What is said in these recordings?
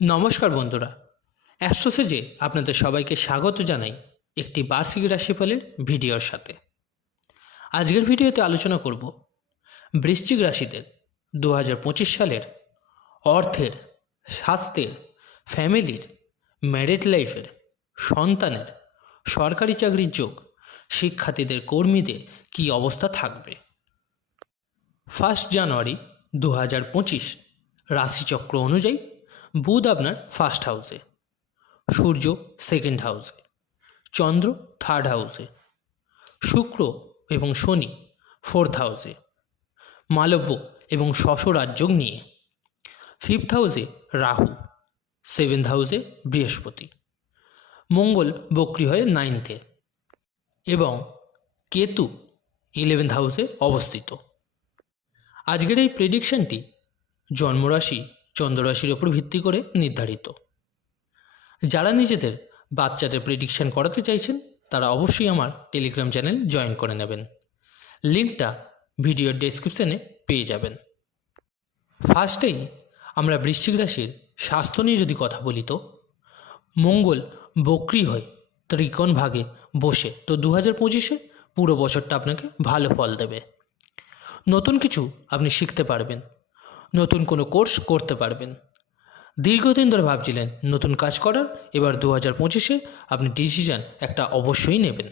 নমস্কার বন্ধুরা, অ্যাস্ট্রোসেজে আপনাদের সবাইকে স্বাগত জানাই একটি বার্ষিক রাশিফলের ভিডিওর সাথে। আজকের ভিডিওতে আলোচনা করব বৃশ্চিক রাশিদের 2025 সালের অর্থের, স্বাস্থ্যের, ফ্যামিলির, ম্যারিড লাইফের, সন্তানের, সরকারি চাকরির যোগ, শিক্ষার্থীদের, কর্মীদের কী অবস্থা থাকবে। 1 জানুয়ারি 2025 রাশিচক্র অনুযায়ী বুধ আপনার ফার্স্ট হাউসে, সূর্য সেকেন্ড হাউসে, চন্দ্র থার্ড হাউসে, শুক্র এবং শনি ফোর্থ হাউসে, মালব্য এবং শশ রাজযোগ নিয়ে, ফিফথ হাউসে রাহু, সেভেন্থ হাউসে বৃহস্পতি, মঙ্গল বক্রী হয়ে নাইনথে এবং কেতু 11th হাউসে অবস্থিত। আজকের এই প্রেডিকশনটি জন্মরাশি চন্দ্ররাশির ওপর ভিত্তি করে নির্ধারিত। যারা নিজেদের বাচ্চাদের প্রেডিকশন করাতে চাইছেন তারা অবশ্যই আমার টেলিগ্রাম চ্যানেল জয়েন করে নেবেন। লিঙ্কটা ভিডিওর ডেসক্রিপশানে পেয়ে যাবেন। ফার্স্টেই আমরা বৃশ্চিক রাশির স্বাস্থ্য নিয়ে যদি কথা বলি তো মঙ্গল বক্রী হয় ত্রিকোণ ভাগে বসে, তো 2025-এ পুরো বছরটা আপনাকে ভালো ফল দেবে। নতুন কিছু আপনি শিখতে পারবেন, নতুন কোনো কোর্স করতে পারবেন। দীর্ঘদিন ধরে ভাবছিলেন নতুন কাজ করার, এবার 2025-এ আপনি ডিসিশান একটা অবশ্যই নেবেন,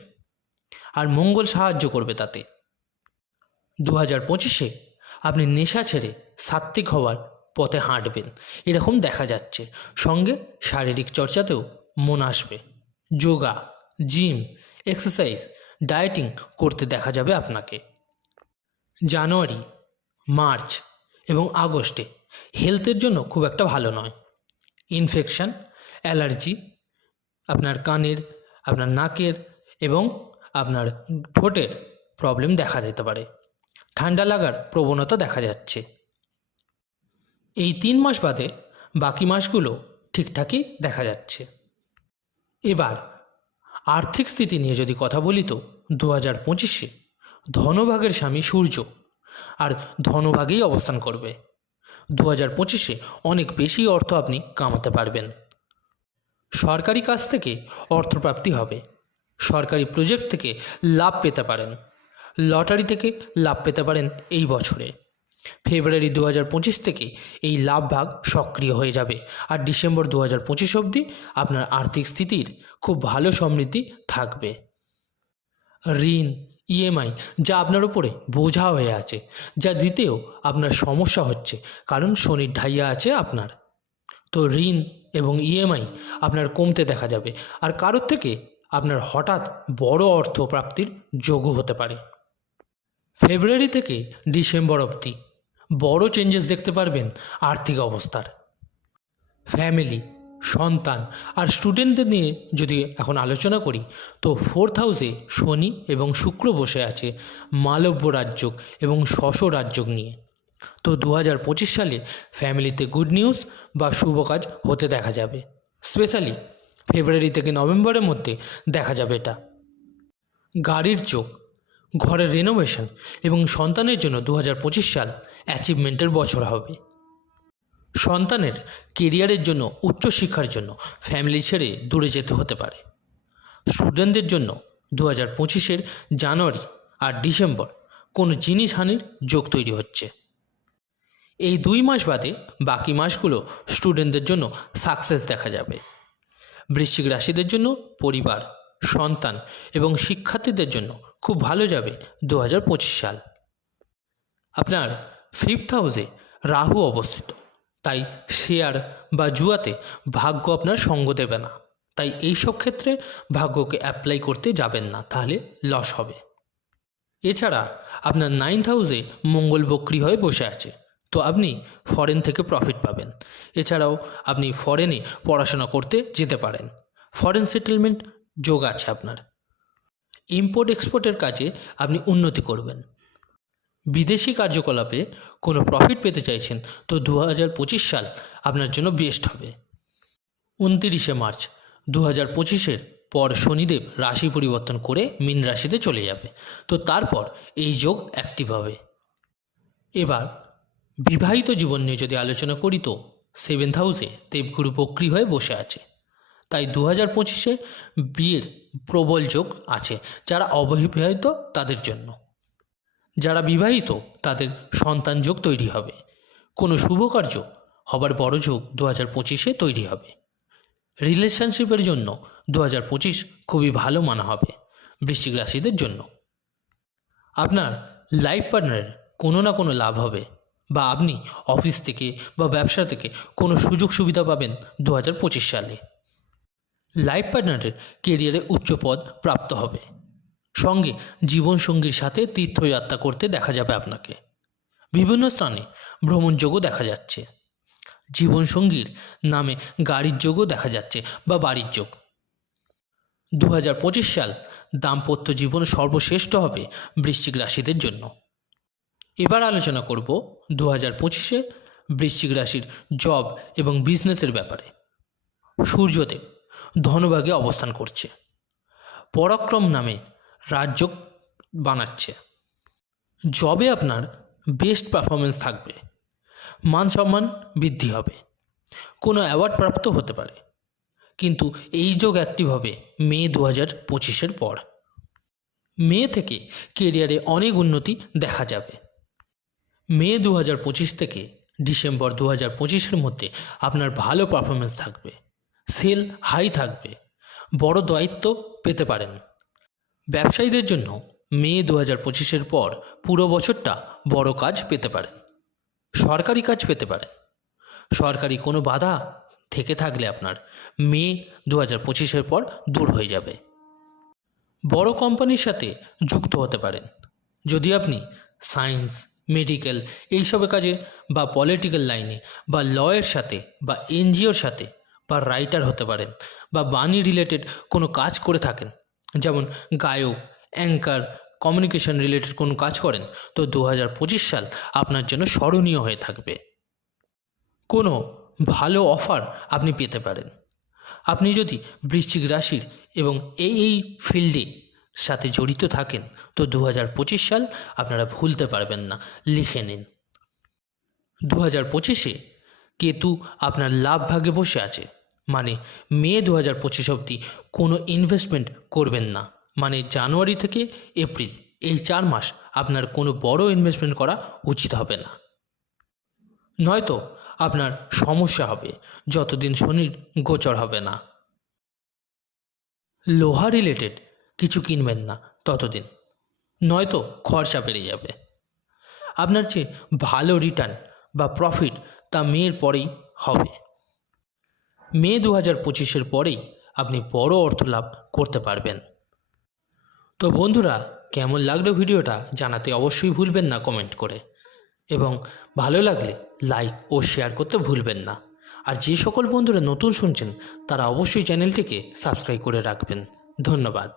আর মঙ্গল সাহায্য করবে তাতে। 2025-এ আপনি নেশা ছেড়ে সাত্ত্বিক হওয়ার পথে হাঁটবেন এরকম দেখা যাচ্ছে। সঙ্গে শারীরিক চর্চাতেও মন আসবে। যোগা, জিম, এক্সারসাইজ, ডায়েটিং করতে দেখা যাবে আপনাকে। জানুয়ারি, মার্চ এবং আগস্টে হেলথের জন্য খুব একটা ভালো নয়। ইনফেকশান, অ্যালার্জি, আপনার কানের, আপনার নাকের এবং আপনার ঠোঁটের প্রবলেম দেখা যেতে পারে। ঠান্ডা লাগার প্রবণতা দেখা যাচ্ছে। এই 3 মাস বাদে বাকি মাসগুলো ঠিকঠাকই দেখা যাচ্ছে। এবার আর্থিক স্থিতি নিয়ে যদি কথা বলি তো 2025-এ ধনভাগের স্বামী সূর্য আর ধনভাগেই অবস্থান করবে। 2025-এ অনেক বেশি অর্থ আপনি কামাতে পারবেন। সরকারি কাজ থেকে অর্থপ্রাপ্তি হবে। সরকারি প্রজেক্ট থেকে লাভ পেতে পারেন। লটারি থেকে লাভ পেতে পারেন এই বছরে। ফেব্রুয়ারি 2025 থেকে এই লাভ ভাগ সক্রিয় হয়ে যাবে, আর ডিসেম্বর 2025 অবধি আপনার আর্থিক স্থিতির খুব ভালো সমৃদ্ধি থাকবে। ঋণ, ইএমআই যা আপনার উপরে বোঝা হয়ে আছে, যা দিতেও আপনার সমস্যা হচ্ছে কারণ শনির ঢাইয়া আছে আপনার, তো ঋণ এবং ইএমআই আপনার কমতে দেখা যাবে। আর কারোর থেকে আপনার হঠাৎ বড় অর্থ প্রাপ্তির যোগও হতে পারে। ফেব্রুয়ারি থেকে ডিসেম্বর অবধি বড় চেঞ্জেস দেখতে পারবেন আর্থিক অবস্থার। ফ্যামিলি, সন্তান আর স্টুডেন্টদের নিয়ে যদি এখন আলোচনা করি তো ফোর্থ হাউসে শনি এবং শুক্র বসে আছে মালব্য রাজযোগ এবং শশ রাজযোগ নিয়ে। তো 2025 সালে ফ্যামিলিতে গুড নিউজ বা শুভ কাজ হতে দেখা যাবে। স্পেশালি ফেব্রুয়ারি থেকে নভেম্বরের মধ্যে দেখা যাবে এটা। গাড়ির যোগ, ঘরের রেনোভেশন এবং সন্তানের জন্য 2025 সাল অ্যাচিভমেন্টের বছর হবে। সন্তানের কেরিয়ারের জন্য, উচ্চশিক্ষার জন্য ফ্যামিলি ছেড়ে দূরে যেতে হতে পারে। স্টুডেন্টদের জন্য 2025-এর জানুয়ারি আর ডিসেম্বর কোনো জিনিস হানির যোগ তৈরি হচ্ছে। এই 2 মাস বাদে বাকি মাসগুলো স্টুডেন্টদের জন্য সাকসেস দেখা যাবে। বৃশ্চিক রাশিদের জন্য পরিবার, সন্তান এবং শিক্ষার্থীদের জন্য খুব ভালো যাবে 2025 সাল। আপনার ফিফথ হাউসে রাহু অবস্থিত, তাই শেয়ার বা জুয়াতে ভাগ্য আপনার সঙ্গ দেবে না। তাই এই সব ক্ষেত্রে ভাগ্যকে অ্যাপ্লাই করতে যাবেন না, তাহলে লস হবে। এছাড়া আপনার 9th হাউসে মঙ্গল বক্রী হয়ে বসে আছে, তো আপনি ফরেন থেকে প্রফিট পাবেন। এছাড়াও আপনি ফরেনে পড়াশোনা করতে যেতে পারেন। ফরেন সেটেলমেন্ট যোগ আছে আপনার। ইম্পোর্ট এক্সপোর্টের কাজে আপনি উন্নতি করবেন। বিদেশি কার্যকলাপে কোনো প্রফিট পেতে চাইছেন তো 2025 সাল আপনার জন্য বেস্ট হবে। 29 মার্চ 2025-এর পর শনিদেব রাশি পরিবর্তন করে মীন রাশিতে চলে যাবে, তো তারপর এই যোগ অ্যাক্টিভ হবে। এবার বিবাহিত জীবন নিয়ে যদি আলোচনা করি তো সেভেন্থ হাউসে দেবগুরু বক্রি হয়ে বসে আছে। তাই 2025-এ বিয়ের প্রবল যোগ আছে যারা অবিবাহিত তাদের জন্য। যারা বিবাহিত তাদের সন্তান যোগ তৈরি হবে। কোনো শুভ কার্য হবার বড় যোগ 2025-এ তৈরি হবে। রিলেশনশিপের জন্য 2025 খুবই ভালো মানা হবে বৃশ্চিক রাশিদের জন্য। আপনার লাইফ পার্টনারের কোনো না কোনো লাভ হবে, বা আপনি অফিস থেকে বা ব্যবসা থেকে কোনো সুযোগ সুবিধা পাবেন 2025 সালে। লাইফ পার্টনারের কেরিয়ারে উচ্চ পদ প্রাপ্ত হবে। সঙ্গে জীবনসঙ্গীর সাথে তীর্থযাত্রা করতে দেখা যাবে আপনাকে। বিভিন্ন স্থানে ভ্রমণযোগও দেখা যাচ্ছে। জীবনসঙ্গীর নামে গাড়ির যোগও দেখা যাচ্ছে বা বাড়ির যোগ। 2025 সাল দাম্পত্য জীবন সর্বশ্রেষ্ঠ হবে বৃশ্চিক রাশিদের জন্য। এবার আলোচনা করব 2025-এ বৃশ্চিক রাশির জব এবং বিজনেসের ব্যাপারে। সূর্যদেব ধনভাগে অবস্থান করছে। পরাক্রম নামে রাজযোগ বানাচ্ছে। জবে আপনার বেস্ট পারফরমেন্স থাকবে। মান সম্মান বৃদ্ধি হবে। কোনো অ্যাওয়ার্ড প্রাপ্ত হতে পারে। কিন্তু এই যোগ অ্যাক্টিভ হবে মে 2025-এর পর। মে থেকে কেরিয়ারে অনেক উন্নতি দেখা যাবে। মে 2025 থেকে ডিসেম্বর 2025-এর মধ্যে আপনার ভালো পারফরমেন্স থাকবে। সেল হাই থাকবে। বড় দায়িত্ব পেতে পারেন। ব্যবসায়ীদের জন্য মে 2025-এর পর পুরো বছরটা বড় কাজ পেতে পারেন। সরকারি কাজ পেতে পারেন। সরকারি কোনো বাধা থেকে থাকলে আপনার মে 2025-এর পর দূর হয়ে যাবে। বড় কোম্পানির সাথে যুক্ত হতে পারেন। যদি আপনি সায়েন্স, মেডিকেল এইসবের কাজে বা পলিটিক্যাল লাইনে বা লয়ের সাথে বা এনজিওর সাথে বা রাইটার হতে পারেন বা বাণী রিলেটেড কোনো কাজ করে থাকেন, যেমন গায়ক, অ্যাঙ্কার, কমিউনিকেশন রিলেটেড কোনো কাজ করেন, তো 2025 সাল আপনার জন্য স্মরণীয় হয়ে থাকবে। কোনো ভালো অফার আপনি পেতে পারেন। আপনি যদি বৃশ্চিক রাশির এবং এই ফিল্ডে সাথে জড়িত থাকেন, তো 2025 সাল আপনারা ভুলতে পারবেন না। লিখে নিন। 2025-এ কেতু আপনার লাভ ভাগে বসে আছে, মানে মে 2025 অবধি কোনো ইনভেস্টমেন্ট করবেন না। মানে জানুয়ারি থেকে এপ্রিল এই 4 মাস আপনার কোনো বড় ইনভেস্টমেন্ট করা উচিত হবে না, নয়তো আপনার সমস্যা হবে যতদিন শনির গোচর হবে না। লোহা রিলেটেড কিছু কিনবেন না ততদিন, নয়তো খরচা বেড়ে যাবে। আপনার যে ভালো রিটার্ন বা প্রফিট তা মের পরেই হবে। মে 2025-এর পরেই আপনি বড় অর্থ লাভ করতে পারবেন। তো বন্ধুরা, কেমন লাগলো ভিডিওটা জানাতে অবশ্যই ভুলবেন না কমেন্ট করে, এবং ভালো লাগলে লাইক ও শেয়ার করতে ভুলবেন না। আর যে সকল বন্ধুরা নতুন শুনছেন তারা অবশ্যই চ্যানেলটিকে সাবস্ক্রাইব করে রাখবেন। ধন্যবাদ।